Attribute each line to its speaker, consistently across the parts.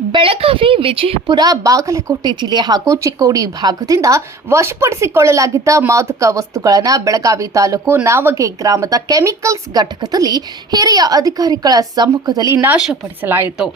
Speaker 1: ಬೆಳಗಾವಿ, ವಿಜಯಪುರ, ಬಾಗಲಕೋಟೆ ಜಿಲ್ಲೆ ಹಾಗೂ ಚಿಕ್ಕೋಡಿ ಭಾಗದಿಂದ ವಶಪಡಿಸಿಕೊಳ್ಳಲಾಗಿದ್ದ ಮಾದಕ ವಸ್ತುಗಳನ್ನು ಬೆಳಗಾವಿ ತಾಲೂಕು ನಾವಗೆ ಗ್ರಾಮದ ಕೆಮಿಕಲ್ಸ್ ಘಟಕದಲ್ಲಿ ಹಿರಿಯ ಅಧಿಕಾರಿಗಳ ಸಮ್ಮುಖದಲ್ಲಿ ನಾಶಪಡಿಸಲಾಯಿತು.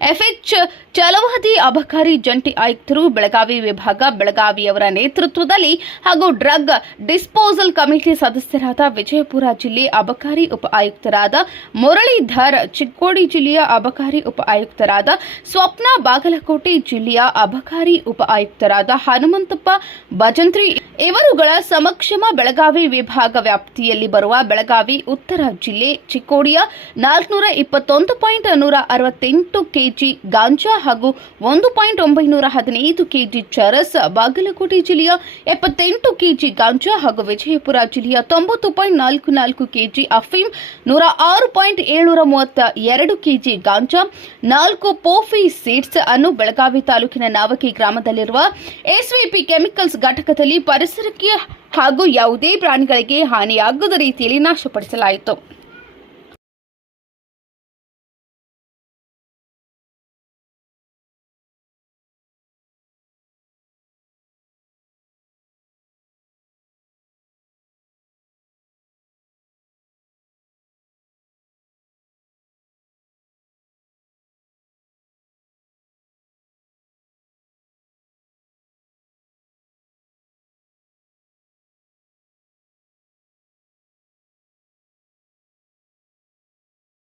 Speaker 1: affect ಚಲವಾದಿ ಅಬಕಾರಿ ಜಂಟಿ ಆಯುಕ್ತರು ಬೆಳಗಾವಿ ವಿಭಾಗ ಬೆಳಗಾವಿಯವರ ನೇತೃತ್ವದಲ್ಲಿ ಹಾಗೂ ಡ್ರಗ್ ಡಿಸ್ಪೋಸಲ್ ಕಮಿಟಿ ಸದಸ್ಯರಾದ ವಿಜಯಪುರ ಜಿಲ್ಲೆ ಅಬಕಾರಿ ಉಪ ಆಯುಕ್ತರಾದ ಮುರಳೀಧರ್, ಚಿಕ್ಕೋಡಿ ಜಿಲ್ಲೆಯ ಅಬಕಾರಿ ಉಪ ಆಯುಕ್ತರಾದ ಸ್ವಪ್ನ ಬಾಗಲಕೋಟೆ ಜಿಲ್ಲೆಯ ಅಬಕಾರಿ ಉಪ ಆಯುಕ್ತರಾದ ಹನುಮಂತಪ್ಪ ಭಜಂತ್ರಿ ಇವರುಗಳ ಸಮಕ್ಷಮ ಬೆಳಗಾವಿ ವಿಭಾಗ ವ್ಯಾಪ್ತಿಯಲ್ಲಿ ಬರುವ ಬೆಳಗಾವಿ ಉತ್ತರ ಜಿಲ್ಲೆ ಚಿಕ್ಕೋಡಿಯ ನಾಲ್ಕುನೂರ ಇಪ್ಪತ್ತೊಂದು ಪಾಯಿಂಟ್ ನೂರ ಅರವತ್ತೆಂಟು ಕೆಜಿ ಗಾಂಜಾ ಹಾಗೂ ಒಂದು ಪಾಯಿಂಟ್ ಒಂಬೈನೂರ ಹದಿನೈದು ಕೆಜಿ ಚರಸ್, ಬಾಗಲಕೋಟೆ ಜಿಲ್ಲೆಯ ಎಪ್ಪತ್ತೆಂಟು ಕೆಜಿ ಗಾಂಜಾ ಹಾಗೂ ವಿಜಯಪುರ ಜಿಲ್ಲೆಯ ತೊಂಬತ್ತು ಪಾಯಿಂಟ್ ನಾಲ್ಕು ನಾಲ್ಕು ಕೆಜಿ ಅಫೀಮ್ ನೂರ ಆರು ಪಾಯಿಂಟ್ ಏಳ್ನೂರ ಮೂವತ್ತ ಎರಡು ಕೆಜಿ ಗಾಂಜಾ, ನಾಲ್ಕು ಪೋಫಿ ಸೀಡ್ಸ್ ಅನ್ನು ಬೆಳಗಾವಿ ತಾಲೂಕಿನ ನಾವಕಿ ಗ್ರಾಮದಲ್ಲಿರುವ ಎಸ್ವಿಪಿ ಕೆಮಿಕಲ್ಸ್ ಘಟಕದಲ್ಲಿ ಪರಿಸರಕ್ಕೆ ಹಾಗೂ ಯಾವುದೇ ಪ್ರಾಣಿಗಳಿಗೆ ಹಾನಿಯಾಗದ ರೀತಿಯಲ್ಲಿ ನಾಶಪಡಿಸಲಾಯಿತು.